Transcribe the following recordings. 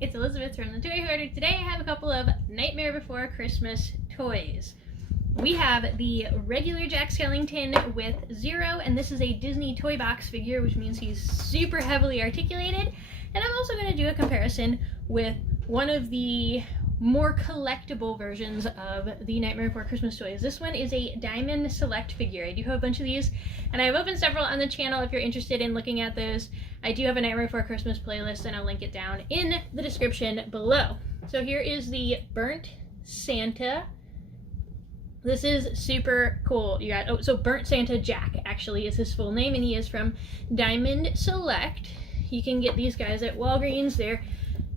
It's Elizabeth from the Toy Hoarder. Today I have a couple of Nightmare Before Christmas toys. We have the regular Jack Skellington with Zero, and this is a Disney Toybox figure, which means he's super heavily articulated. And I'm also going to do a comparison with one of the more collectible versions of the Nightmare Before Christmas toys. This one is a Diamond Select figure. I do have a bunch of these, and I've opened several on the channel if you're interested in looking at those. I do have a Nightmare Before Christmas playlist, and I'll link it down in the description below. So here is the Burnt Santa. This is super cool. You got, so Burnt Santa Jack actually is his full name, and he is from Diamond Select. You can get these guys at Walgreens. They're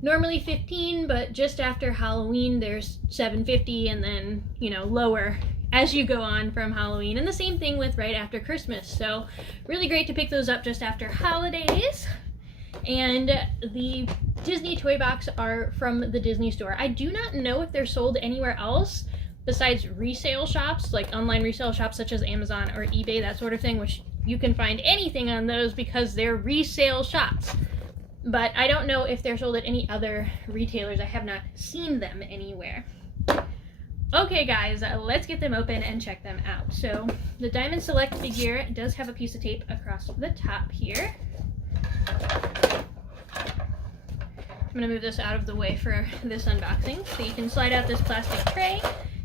normally $15, but just after Halloween there's $7.50, and then, you know, lower as you go on from Halloween, and the same thing with right after Christmas. So really great to pick those up just after holidays. And the Disney Toybox are from the Disney Store. I do not know if they're sold anywhere else besides resale shops, like online resale shops such as Amazon or eBay, that sort of thing, which you can find anything on those because they're resale shops. But I don't know if they're sold at any other retailers. I have not seen them anywhere. Okay guys, let's get them open and check them out. So the Diamond Select figure does have a piece of tape across the top here. I'm going to move this out of the way for this unboxing. So you can slide out this plastic tray.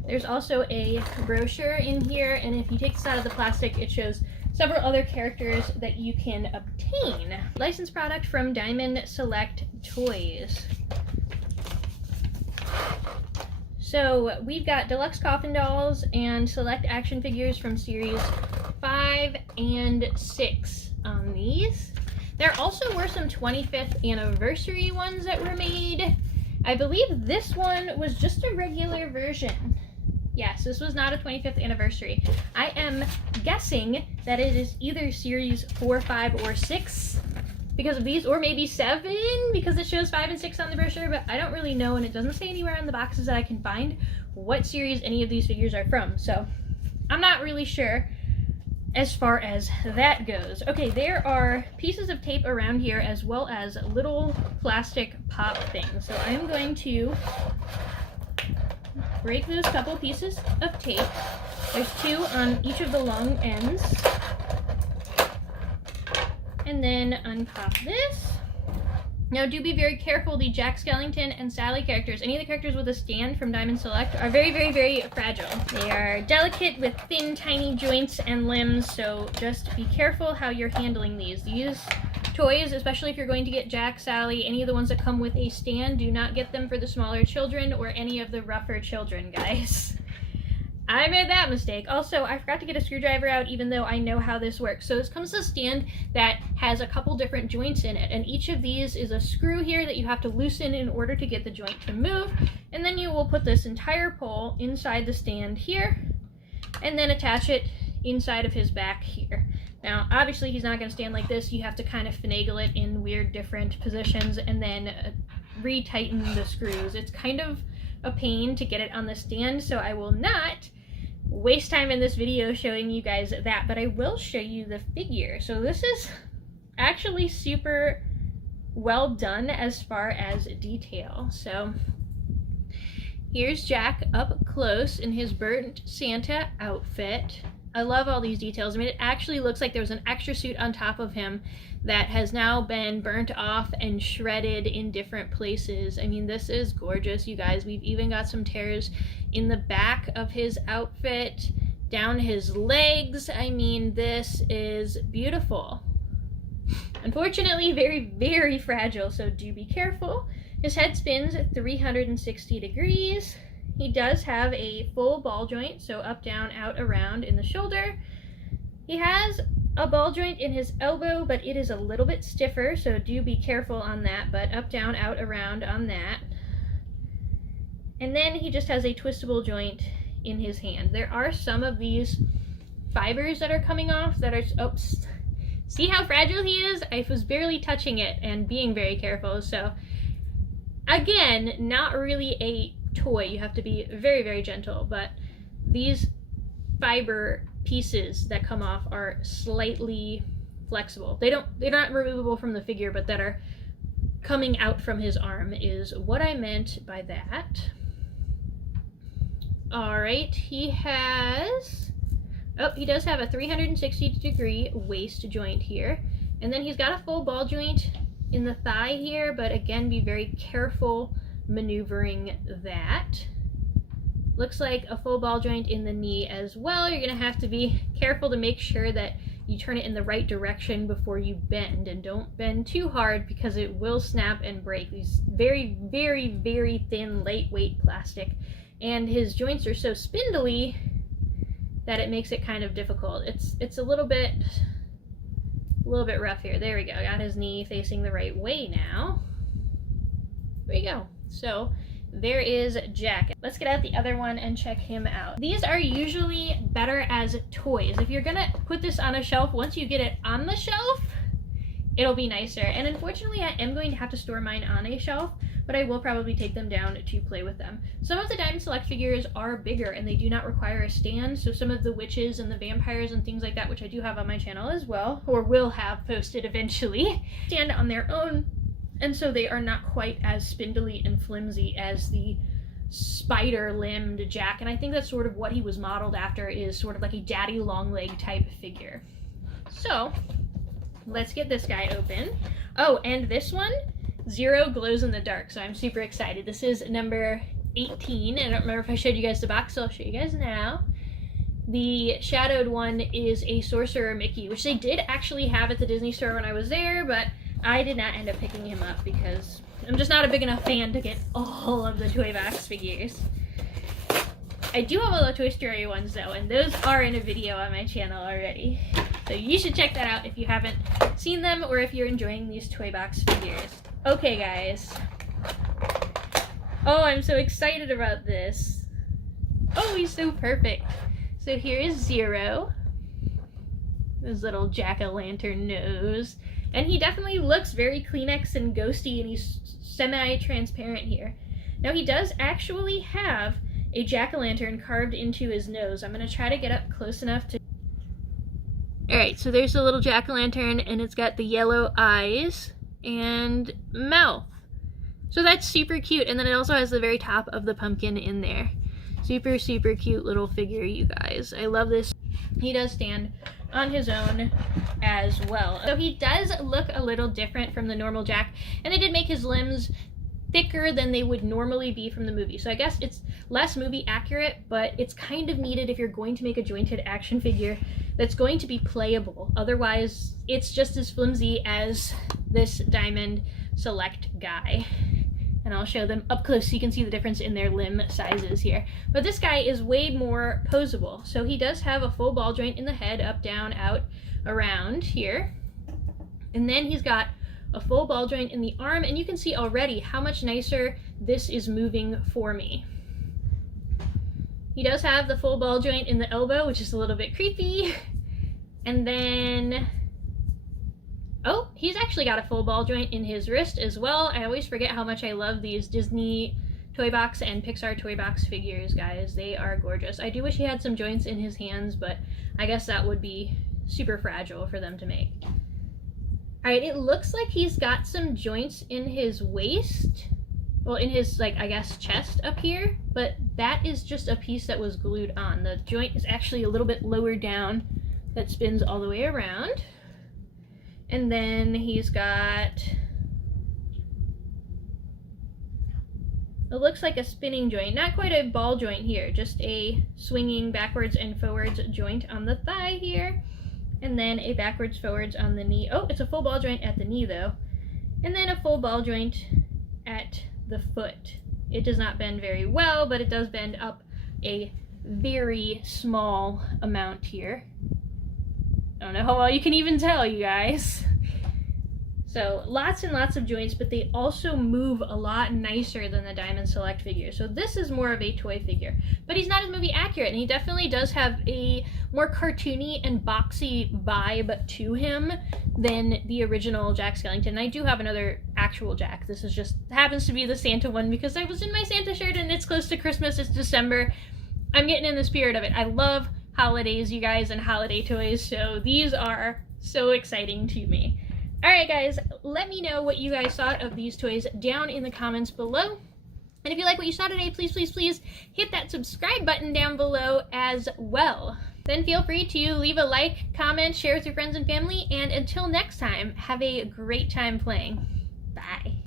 There's also a brochure in here, and if you take this out of the plastic, it shows several other characters that you can obtain. Licensed product from Diamond Select Toys. So we've got deluxe coffin dolls and select action figures from series 5 and 6 on these. There also were some 25th anniversary ones that were made. I believe this one was just a regular version. Yes, this was not a 25th anniversary. I am guessing that it is either series 4, 5, or 6 because of these, or maybe 7 because it shows 5 and 6 on the brochure, but I don't really know, and it doesn't say anywhere on the boxes that I can find what series any of these figures are from, so I'm not really sure as far as that goes. Okay, there are pieces of tape around here as well as little plastic pop things, so I'm going to break those couple pieces of tape. There's 2 on each of the long ends. And then unpop this. Now do be very careful. The Jack Skellington and Sally characters, any of the characters with a stand from Diamond Select, are very, very, very fragile. They are delicate with thin, tiny joints and limbs, so just be careful how you're handling these. These toys, especially if you're going to get Jack, Sally, any of the ones that come with a stand, do not get them for the smaller children or any of the rougher children, guys. I made that mistake. Also, I forgot to get a screwdriver out even though I know how this works. So this comes with a stand that has a couple different joints in it, and each of these is a screw here that you have to loosen in order to get the joint to move, and then you will put this entire pole inside the stand here and then attach it inside of his back here. Now, obviously he's not going to stand like this. You have to kind of finagle it in weird different positions and then retighten the screws. It's kind of a pain to get it on the stand, so I will not waste time in this video showing you guys that, but I will show you the figure. So this is actually super well done as far as detail. So here's Jack up close in his Burnt Santa outfit. I love all these details. I mean, it actually looks like there was an extra suit on top of him that has now been burnt off and shredded in different places. I mean, this is gorgeous, you guys. We've even got some tears in the back of his outfit, down his legs. I mean, this is beautiful. Unfortunately, very, very fragile, so do be careful. His head spins at 360 degrees. He does have a full ball joint, so up, down, out, around in the shoulder. He has a ball joint in his elbow, but it is a little bit stiffer, so do be careful on that, but up, down, out, around on that. And then he just has a twistable joint in his hand. There are some of these fibers that are coming off that are, oops, see how fragile he is? I was barely touching it and being very careful, so again, not really a toy. You have to be very, very gentle, but these fiber pieces that come off are slightly flexible. They're not removable from the figure, but that are coming out from his arm is what I meant by that. All right, he does have a 360-degree waist joint here. And then he's got a full ball joint in the thigh here, but again, be very careful maneuvering that. Looks like a full ball joint in the knee as well. You're gonna have to be careful to make sure that you turn it in the right direction before you bend, and don't bend too hard because it will snap and break. These very, very, very thin, lightweight plastic, and his joints are so spindly that it makes it kind of difficult. It's a little bit rough here. There we go. Got his knee facing the right way now. There you go. So there is Jack. Let's get out the other one and check him out. These are usually better as toys. If you're gonna put this on a shelf, once you get it on the shelf, it'll be nicer. And unfortunately, I am going to have to store mine on a shelf, but I will probably take them down to play with them. Some of the Diamond Select figures are bigger and they do not require a stand, so some of the witches and the vampires and things like that, which I do have on my channel as well, or will have posted eventually, stand on their own, and so they are not quite as spindly and flimsy as the spider-limbed Jack, and I think that's sort of what he was modeled after, is sort of like a daddy long leg type figure. So let's get this guy open. Oh, and this one, Zero, glows in the dark, so I'm super excited. This is number 18. I don't remember if I showed you guys the box, so I'll show you guys now. The shadowed one is a Sorcerer Mickey, which they did actually have at the Disney store when I was there, but I did not end up picking him up because I'm just not a big enough fan to get all of the Toy Box figures. I do have all the Toy Story ones though, and those are in a video on my channel already. So you should check that out if you haven't seen them or if you're enjoying these Toy Box figures. Okay guys. Oh, I'm so excited about this. Oh, he's so perfect. So here is Zero. His little jack-o'-lantern nose. And he definitely looks very Kleenex and ghosty, and he's semi-transparent here. Now he does actually have a jack-o'-lantern carved into his nose. I'm going to try to get up close enough to... Alright, so there's the little jack-o'-lantern, and it's got the yellow eyes and mouth. So that's super cute, and then it also has the very top of the pumpkin in there. Super, super cute little figure, you guys. I love this. He does stand on his own as well. So he does look a little different from the normal Jack, and they did make his limbs thicker than they would normally be from the movie. So I guess it's less movie accurate, but it's kind of needed if you're going to make a jointed action figure that's going to be playable. Otherwise, it's just as flimsy as this Diamond Select guy. And I'll show them up close so you can see the difference in their limb sizes here. But this guy is way more posable. So he does have a full ball joint in the head, up, down, out, around here. And then he's got a full ball joint in the arm, and you can see already how much nicer this is moving for me. He does have the full ball joint in the elbow, which is a little bit creepy. And then... oh, he's actually got a full ball joint in his wrist as well. I always forget how much I love these Disney Toybox and Pixar Toybox figures, guys. They are gorgeous. I do wish he had some joints in his hands, but I guess that would be super fragile for them to make. Alright, it looks like he's got some joints in his waist. Well, in his, like, I guess, chest up here, but that is just a piece that was glued on. The joint is actually a little bit lower down that spins all the way around. And then he's got, it looks like a spinning joint, not quite a ball joint here, just a swinging backwards and forwards joint on the thigh here, and then a backwards forwards on the knee. Oh, it's a full ball joint at the knee though, and then a full ball joint at the foot. It does not bend very well, but it does bend up a very small amount here. I don't know how well you can even tell, you guys. So lots and lots of joints, but they also move a lot nicer than the Diamond Select figure. So this is more of a toy figure, but he's not as movie accurate, and he definitely does have a more cartoony and boxy vibe to him than the original Jack Skellington. And I do have another actual Jack. This is just happens to be the Santa one because I was in my Santa shirt and it's close to Christmas. It's December. I'm getting in the spirit of it. I love holidays, you guys, and holiday toys, so these are so exciting to me. Alright guys, let me know what you guys thought of these toys down in the comments below. And if you like what you saw today, please, please, please hit that subscribe button down below as well. Then feel free to leave a like, comment, share with your friends and family, and until next time, have a great time playing. Bye.